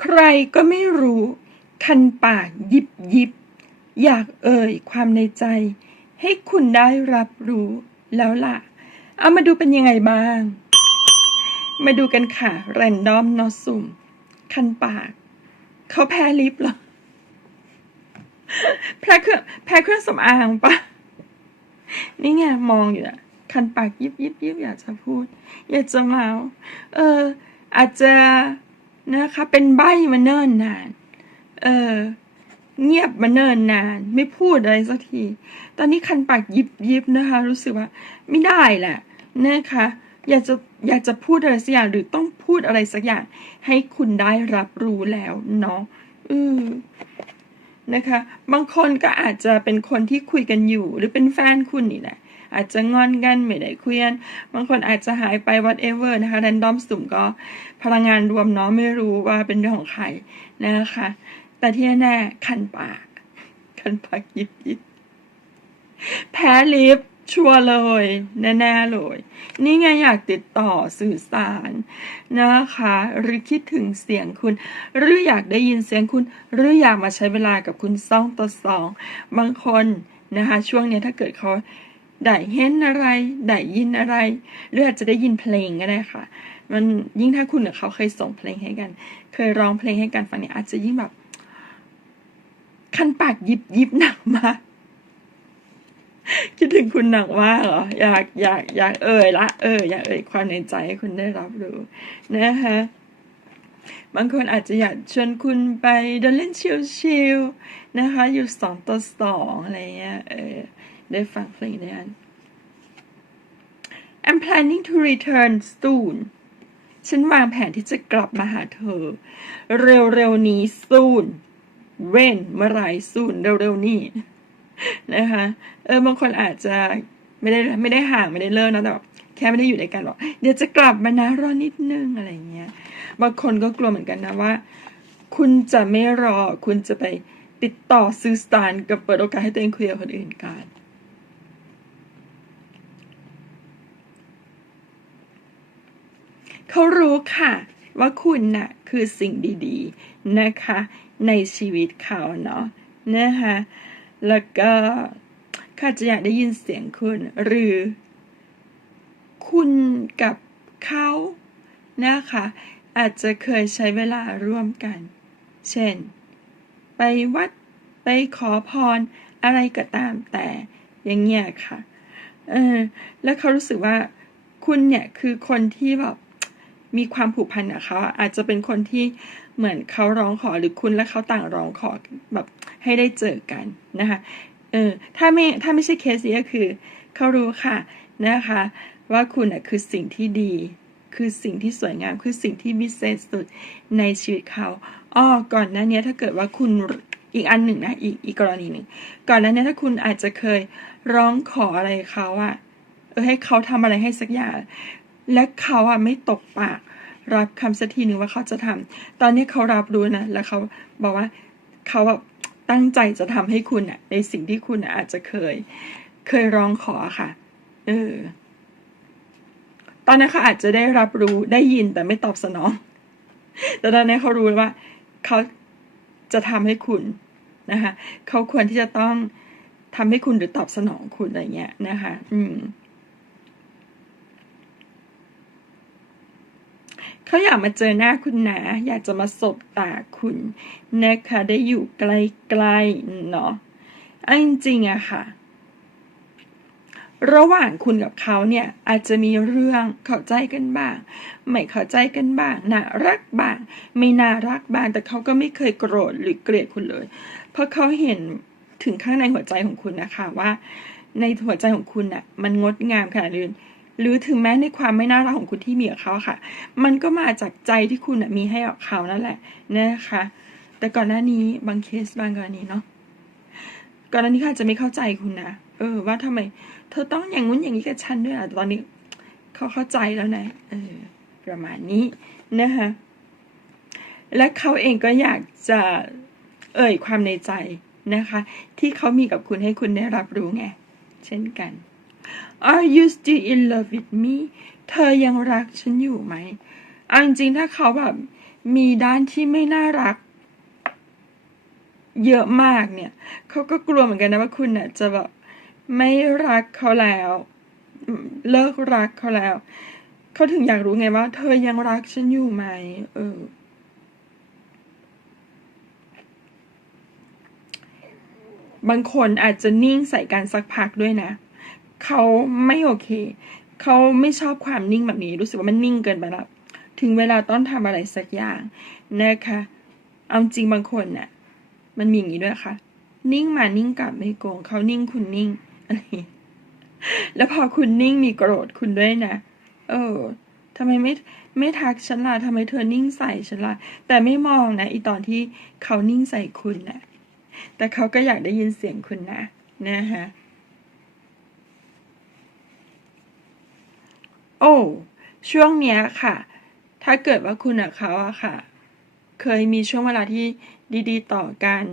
ใครก็ไม่รู้ คันปากยิบยิบ อยากเอ่ยความในใจ ให้คุณได้รับรู้แล้วล่ะ เอามาดูเป็นยังไงบ้าง มาดูกันค่ะ แรนดอมนอสุ่ม คันปาก เขาแพ้ลิปเหรอแพ้เครื่องแพ้เครื่องสำอางปะนี่ไงมองอยู่อะคันปากยิบยิบยิบอยากจะพูด อยากจะเมา เออ อาจจะ นะคะ เป็นใบมาเนิ่นนาน เออ เงียบมาเนิ่นนาน ไม่พูดอะไรสักที ตอนนี้คันปากยิบยิบนะคะ รู้สึกว่า ไม่ได้แหละนะคะ อยากจะอยากจะพูดอะไรสักอย่างหรือต้องพูดอะไรสักอย่าง ให้คุณได้รับรู้แล้วเนาะอือนะคะ บางคนก็อาจจะเป็นคนที่คุยกันอยู่ หรือเป็นแฟนคุณนี่แหละ อาจจะงอนกันไม่ได้คุยกันบางคนอาจจะหายไป whatever นะคะแรนดอมสุ่มก็พลังงานรวมเนาะไม่รู้ว่าเป็นเรื่องของใครนะคะ แต่ที่แน่คันปาก คันปากยิบยิบแพ้ลิฟชัวร์เลย แน่ๆเลย นี่ไงอยากติดต่อสื่อสารนะคะ หรือคิดถึงเสียงคุณ หรืออยากได้ยินเสียงคุณ หรืออยากมาใช้เวลากับคุณสองต่อสอง บางคนนะคะ ช่วงนี้ถ้าเกิดเขา ได้เห็นอะไรได้ยินอะไรหรืออาจจะได้ยินเพลงก็ได้ค่ะ มันยิ่งถ้าคุณกับเขาเคยส่งเพลงให้กัน เคยร้องเพลงให้กันฟังเนี่ยอาจจะยิ่งแบบ คันปากยิบยิบหนักมากคิดถึงคุณหนักมากเหรออยากอยากอยากเอ่ยละเอออยากเอ่ยความในใจให้คุณได้รับรู้นะคะบางคนอาจจะอยากชวนคุณไปเดินเล่นชิลๆนะคะ อยู่สองต่อสองอะไรเงี้ยเออ ได้ฟังเพลงด้อัน I'm planning to return soon ฉันวางแผนที่จะกลับมาหาเธอ เร็วๆนี้ soon เว้นเมื่อไร soon เร็วๆนี้นะคะ เออบางคนอาจจะไม่ได้ไม่ได้ห่างไม่ได้เลิกนะแต่แบบแค่ไม่ได้อยู่ด้วยกันหรอกเดี๋ยวจะกลับมานะรอนิดนึงอะไรเงี้ย บางคนก็กลัวเหมือนกันนะว่า คุณจะไม่รอคุณจะไปติดต่อซื้อสตาร์กับเปิดโอกาสให้ตัวเองคุยกับคนอื่นกัน เขารู้ค่ะ ว่าคุณน่ะคือสิ่งดีๆนะคะ ในชีวิตเขาเนาะนะคะแล้วก็เขาอาจจะอยากได้ยินเสียงคุณ หรือ คุณกับเขานะคะอาจจะเคยใช้เวลาร่วมกัน เช่น ไปวัดไปขอพรอะไรก็ตามแต่อย่างเงี้ยค่ะ เออ แล้วเขารู้สึกว่าคุณเนี่ยคือคนที่แบบ มีความผูกพันกับเขาอาจจะเป็นคนที่เหมือนเขาร้องขอหรือคุณและเขาต่างร้องขอแบบให้ได้เจอกันนะคะเออถ้าไม่ถ้าไม่ใช่เคสนี้ก็คือเขารู้ค่ะนะคะ ว่าคุณอะคือสิ่งที่ดี คือสิ่งที่สวยงามคือสิ่งที่พิเศษสุดในชีวิตเขาอ้อก่อนหน้านี้ถ้าเกิดว่าคุณอีกอันหนึ่งนะอีกอีกกรณีหนึ่งก่อนหน้านี้ถ้าคุณอาจจะเคยร้องขออะไรเขาอะเออให้เขาทำอะไรให้สักอย่าง และเขาอะไม่ตกปาก รับคำสักทีหนึ่งว่าเขาจะทำตอนนี้เขารับรู้นะ แล้วเขาบอกว่าเขาแบบตั้งใจจะทำให้คุณอะในสิ่งที่คุณอาจจะเคย เคยร้องขอค่ะ เออ ตอนนั้นเขาอาจจะได้รับรู้ได้ยินแต่ไม่ตอบสนอง แต่ตอนนี้เขารู้แล้วว่า เขาจะทำให้คุณนะคะเขาควรที่จะต้องทำให้คุณหรือตอบสนองคุณอะไรเงี้ยนะคะ อืม เขาอยากมาเจอหน้าคุณนะอยากจะมาสบตาคุณนะคะได้อยู่ใกล้ๆเนาะเอาจริงอะค่ะ ระหว่างคุณกับเขาเนี่ยอาจจะมีเรื่องเข้าใจกันบ้าง ไม่เข้าใจกันบ้างน่ารักบ้าง ไม่น่ารักบ้างแต่เขาก็ไม่เคยโกรธหรือเกลียดคุณเลย เพราะเขาเห็นถึงข้างในหัวใจของคุณนะคะว่า ในหัวใจของคุณน่ะมันงดงามขนาดนี้ หรือถึงแม้ในความไม่น่ารักของคุณที่มีกับเขาค่ะ มันก็มาจากใจที่คุณมีให้กับเขานั่นแหละนะคะ แต่ก่อนหน้านี้บางเคสบางกรณีเนาะก่อนหน้านี้เขาอาจะไม่เข้าใจคุณนะเออ ว่าทำไม เธอต้องอย่างงู้นอย่างนี้กับฉันด้วยอะตอนนี้เขาเข้าใจแล้วนะเออประมาณนี้นะคะและเขาเองก็อยากจะเอ่ยความในใจนะคะ ที่เขามีกับคุณให้คุณได้รับรู้ไง เช่นกัน Are you still in love with me เธอยังรักฉันอยู่ไหมเอาจริงๆถ้าเขาแบบมีด้านที่ไม่น่ารัก เยอะมากเนี่ย เขาก็กลัวเหมือนกันนะว่าคุณเนี่ยจะแบบไม่รักเขาแล้ว เลิกรักเขาแล้ว เขาถึงอยากรู้ไงว่า เธอยังรักฉันอยู่ไหม เออ บางคนอาจจะนิ่งใส่การสักพักด้วยนะ เขาไม่โอเค เขาไม่ชอบความนิ่งแบบนี้ รู้สึกว่ามันนิ่งเกินไปล้วถึงเวลาต้องทำอะไรสักอย่างนะคะ เอาจริงบางคนน่ะ มันมีอย่างนี้ด้วยค่ะ นิ่งมานิ่งกลับไม่โกง เขานิ่งคุณนิ่งอะไรแล้วพอคุณนิ่งมีโกรธคุณด้วยนะ เออทำไมไม่ไม่ทักฉันล่ะทำไมเธอนิ่งใส่ฉันล่ะแต่ไม่มองนะอีตอนที่เขานิ่งใส่คุณนะแต่เขาก็อยากได้ยินเสียงคุณนะนะฮะ โอ้ ช่วงเนี้ยค่ะ ถ้าเกิดว่าคุณกับเขาอะค่ะ เคยมีช่วงเวลาที่ดีๆ ต่อกัน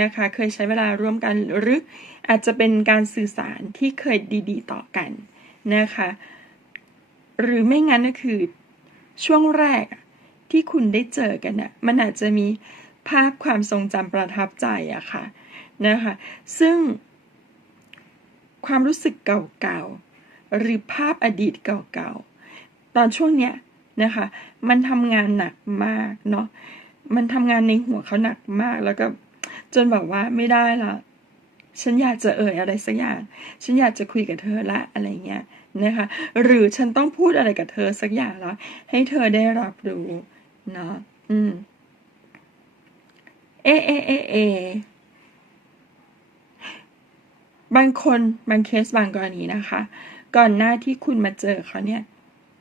นะคะ เคยใช้เวลาร่วมกันหรืออาจจะเป็นการสื่อสารที่เคยดีๆ ต่อกันนะคะ หรือไม่งั้นก็คือช่วงแรกที่คุณได้เจอกันน่ะ มันอาจจะมีภาพความทรงจำประทับใจอะค่ะนะคะ ซึ่งความรู้สึกเก่าๆ หรือภาพอดีตเก่าๆ ตอนช่วงเนี้ยนะคะ มันทำงานหนักมากเนาะ มันทำงานในหัวเขาหนักมากแล้วก็จนแบบว่าไม่ได้ละ ฉันอยากจะเอ่ยอะไรสักอย่าง ฉันอยากจะคุยกับเธอละอะไรเงี้ยนะคะ หรือฉันต้องพูดอะไรกับเธอสักอย่างแล้ว ให้เธอได้รับรู้เนาะ อืม เอเอเอเอบางคนบางเคสบางกรณีนะคะ ก่อนหน้าที่คุณมาเจอเขาเนี่ย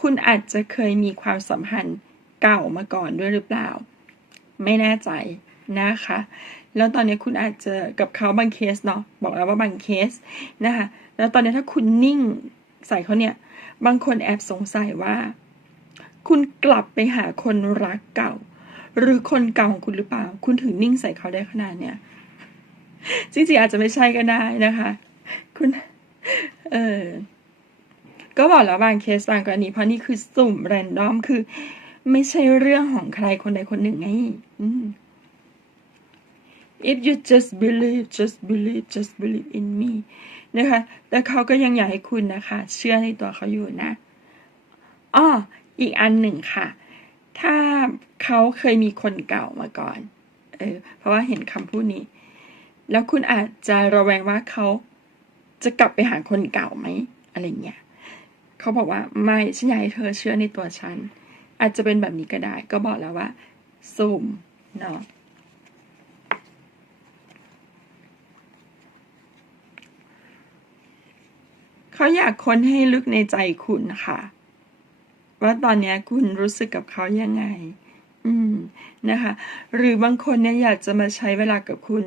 คุณอาจจะเคยมีความสัมพันธ์เก่ามาก่อนด้วยหรือเปล่า ไม่แน่ใจนะคะ แล้วตอนนี้คุณอาจจะกับเขาบางเคสเนาะ บอกแล้วว่าบางเคสนะคะ แล้วตอนนี้ถ้าคุณนิ่งใส่เขาเนี่ย บางคนแอบสงสัยว่า คุณกลับไปหาคนรักเก่า หรือคนเก่าของคุณหรือเปล่า คุณถึงนิ่งใส่เขาได้ขนาดเนี้ย จริงๆอาจจะไม่ใช่ก็ได้นะคะ คุณ เออ ก็บอกแล้วบางเคสบางกรณีเพราะนี่คือสุ่มแรนดอมคือ ไม่ใช่เรื่องของใครคนใดคนหนึ่งไง if you just believe just believe just believe in me นะคะ แต่เขาก็ยังอยากให้คุณนะคะ เชื่อในตัวเขาอยู่นะอ้ออีกอันหนึ่งค่ะ ถ้าเขาเคยมีคนเก่ามาก่อน เออ เพราะว่าเห็นคำพูดนี้ แล้วคุณอาจจะระแวงว่าเขาจะกลับไปหาคนเก่าไหม อะไรเงี้ย เขาบอกว่าไม่ฉันอยากให้เธอเชื่อในตัวฉัน อาจจะเป็นแบบนี้ก็ได้ ก็บอกแล้วว่าซุ่มเนาะเขาอยากค้นให้ลึกในใจคุณค่ะ ว่าตอนนี้คุณรู้สึกกับเขายังไง อืมนะคะ หรือบางคนเนี่ยอยากจะมาใช้เวลากับคุณ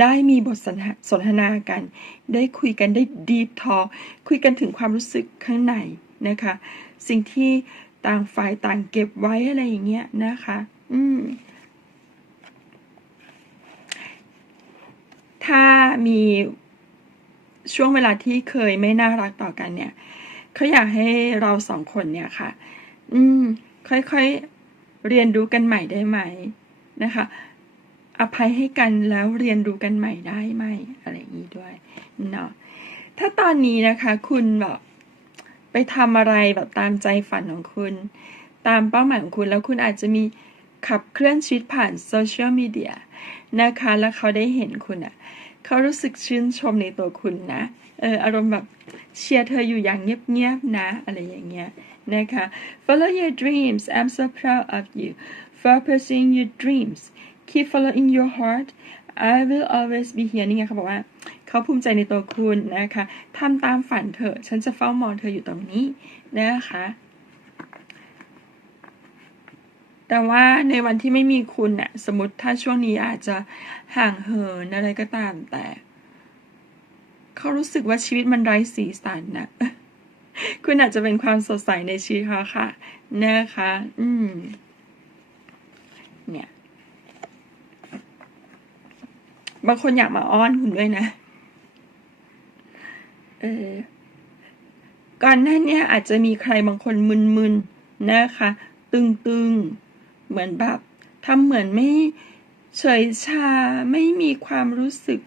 ได้มีบทสนทนาสนทนากัน ได้คุยกันได้ deep talk คุยกันถึงความรู้สึกข้างในนะคะ สิ่งที่ต่างฝ่ายต่างเก็บไว้อะไรอย่างเงี้ยนะคะ อืมถ้ามีช่วงเวลาที่เคยไม่น่ารักต่อกันเนี่ยเขาอยากให้เราสองคนเนี่ยค่ะ อืม ค่อยๆ เรียนรู้กันใหม่ได้ไหมนะคะ อภัยให้กันแล้วเรียนรู้กันใหม่ได้ไหมอะไรอย่างนี้ด้วยเนาะถ้าตอนนี้นะคะคุณแบบไปทำอะไรแบบตามใจฝันของคุณ ตามเป้าหมายของคุณแล้วคุณอาจจะมีขับเคลื่อนชีวิตผ่านโซเชียลมีเดียนะคะ แล้วเขาได้เห็นคุณอะ่ะ เขารู้สึกชื่นชมในตัวคุณนะ เอออารมณ์แบบเชียร์เธออยู่อย่างเงียบๆนะ อะไรอย่างเงี้ยนะคะ follow your dreams I'm so proud of you for pursuing your dreams keep following your heart I will always be here นี่ไงเขาบอกว่า เขาภูมิใจในตัวคุณนะคะทำตามฝันเถอะ ฉันจะเฝ้ามองเธออยู่ตรงนี้นะคะ แต่ว่าในวันที่ไม่มีคุณน่ะสมมติถ้าช่วงนี้อาจจะห่างเหินอะไรก็ตามแต่ เขารู้สึกว่าชีวิตมันไร้สีสันนะคุณอาจจะเป็นความสดใสในชีวิตเขาค่ะนะคะ อืม เนี่ย บางคนอยากมาอ้อนคุณด้วยนะ เออ ก่อนหน้านี้อาจจะมีใครบางคนมึนๆนะคะ ตึงๆ เหมือนแบบทำเหมือนไม่เฉยชาไม่มีความรู้สึก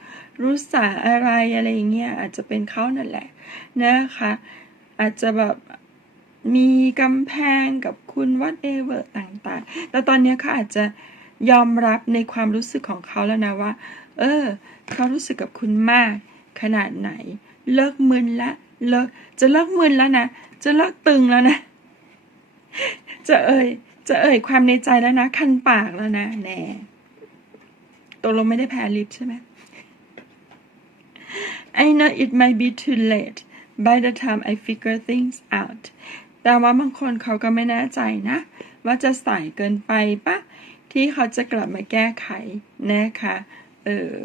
รู้สาอะไรอะไรเงี้ยอาจจะเป็นเขานั่นแหละนะคะอาจจะแบบมีกำแพงกับคุณ whatever ต่างๆ แต่ตอนนี้เขาอาจจะยอมรับในความรู้สึกของเขาแล้วนะว่า เออ เขารู้สึกกับคุณมากขนาดไหน เลิกมึนละเลิกจะเลิกมึนแล้วนะ จะเลิกตึงแล้วนะ จะเอ่ย จะเอ่ยความในใจแล้วนะ คันปากแล้วนะแน่ตกลงไม่ได้แพ้ลิปใช่ไหม I know it might be too late by the time I figure things out แต่ว่าบางคนเขาก็ไม่แน่ใจนะ ว่าจะสายเกินไปปะที่เขาจะกลับมาแก้ไขนะคะเออ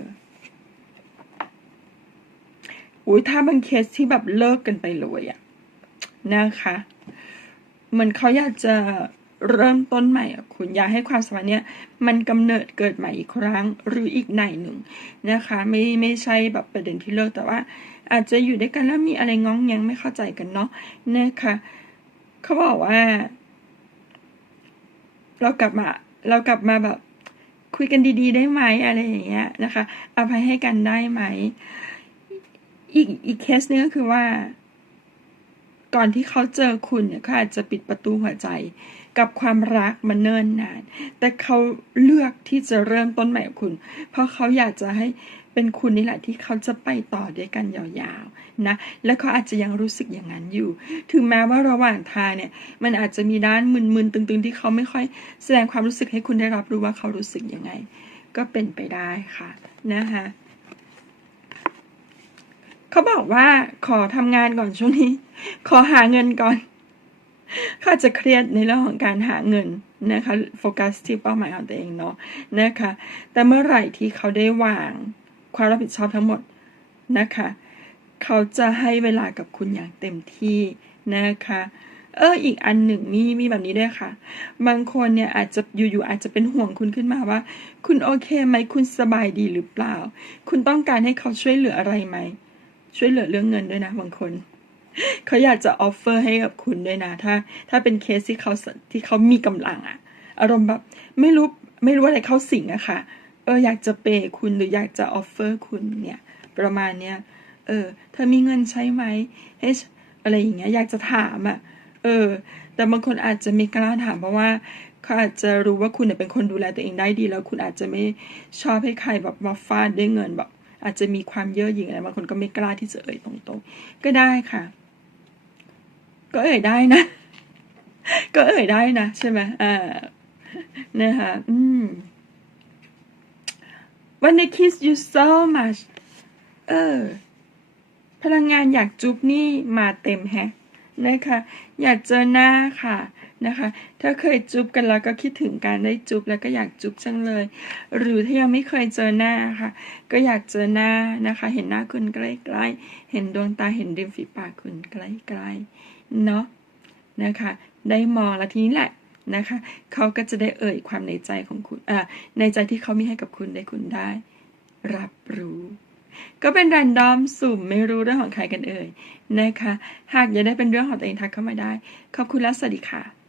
อุ้ยถ้าบางเคสที่แบบเลิกกันไปเลยอะนะคะ เหมือนเขาอยากจะ เริ่มต้นใหม่คุณอยากให้ความสัมพันธ์เนี้ยมันกำเนิดเกิดใหม่อีกครั้งหรืออีกไหนหนึ่งนะคะ ไม่ไม่ใช่แบบประเด็นที่เลิกแต่ว่า อาจจะอยู่ด้วยกันแล้วมีอะไรง้องแงงไม่เข้าใจกันเนาะนะคะเขาบอกว่า เรากลับมา เรากลับมาแบบ คุยกันดีๆ ได้ไหมอะไรอย่างเงี้ยนะคะอภัยให้กันได้ไหมอีกอีกเคสนึงก็คือว่า ก่อนที่เขาเจอคุณเนี่ยเขาอาจจะปิดประตูหัวใจ กับความรักมาเนิ่นนาน แต่เขาเลือกที่จะเริ่มต้นใหม่กับคุณ เพราะเขาอยากจะให้เป็นคุณนี่แหละที่เขาจะไปต่อด้วยกันยาวๆนะ และเขาอาจจะยังรู้สึกอย่างนั้นอยู่ ถึงแม้ว่าระหว่างทางเนี่ย มันอาจจะมีด้านมึนๆตึงๆ ที่เขาไม่ค่อยแสดงความรู้สึกให้คุณได้รับรู้ว่าเขารู้สึกยังไง ก็เป็นไปได้ค่ะนะคะเขาบอกว่าขอทำงานก่อนช่วงนี้ ขอหาเงินก่อน เขาจจะเครียดในเรื่องของการหาเงินนะคะโฟกัสที่เป้าหมายของตัวเองเนาะนะคะแต่เมื่อไหร่ที่เขาได้วางความรับผิดชอบทั้งหมดนะคะเขาจะให้เวลากับคุณอย่างเต็มที่นะคะเอออีกอันหนึ่งมีมีแบบนี้ด้วยค่ะ บางคนเนี่ยอาจจะอยู่ๆอาจจะเป็นห่วงคุณขึ้นมาว่า คุณโอเคไหมคุณสบายดีหรือเปล่า คุณต้องการให้เขาช่วยเหลืออะไรไหมช่วยเหลือเรื่องเงินด้วยนะบางคน เขาอยากจะออฟเฟอร์ให้กับคุณด้วยนะ ถ้า ถ้าเป็นเคสที่เขาที่เขามีกำลังอะอารมณ์แบบไม่รู้ไม่รู้อะไรเข้าสิงอะค่ะ เอออยากจะเปย์คุณหรืออยากจะออฟเฟอร์คุณเนี่ย ประมาณเนี้ย เออ เธอมีเงินใช้ไหมเฮ้อะไรอย่างเงี้ยอยากจะถามอะเออ แต่บางคนอาจจะไม่กล้าถามเพราะว่าเขาอาจจะรู้ว่าคุณเนี่ยเป็นคนดูแลตัวเองได้ดี แล้วคุณอาจจะไม่ชอบให้ใครแบบมาฟาดด้วยเงินแบบอาจจะมีความเย่อหยิ่งอะไรบางคนก็ไม่กล้าที่จะเอ่ยตรงๆ ก็ได้ค่ะ ก็เอ่ยได้นะ ก็เอ่ยได้นะใช่ไหมอ่านะคะอืม When they kiss you so much เออ พลังงานอยากจุ๊บนี่มาเต็มแฮะนะคะ อยากเจอหน้าค่ะนะคะ ถ้าเคยจุ๊บกันแล้วก็คิดถึงการได้จุ๊บแล้วก็อยากจุ๊บจังเลย หรือถ้ายังไม่เคยเจอหน้าค่ะ ก็อยากเจอหน้านะคะ เห็นหน้าคุณใกล้ๆ เห็นดวงตาเห็นริมฝีปากคุณใกล้ๆ เนาะนะคะ ได้มองแล้วทีนี้แหละนะคะเขาก็จะได้เอ่ยความในใจของคุณอ่าในใจที่เขามีให้กับคุณได้คุณได้ รับรู้ ก็เป็นแรนดอมสุ่มไม่รู้เรื่องของใครกันเอ่ยนะคะ หากอยากได้เป็นเรื่องของตัวเองทักเข้ามาได้ ขอบคุณและสวัสดีค่ะ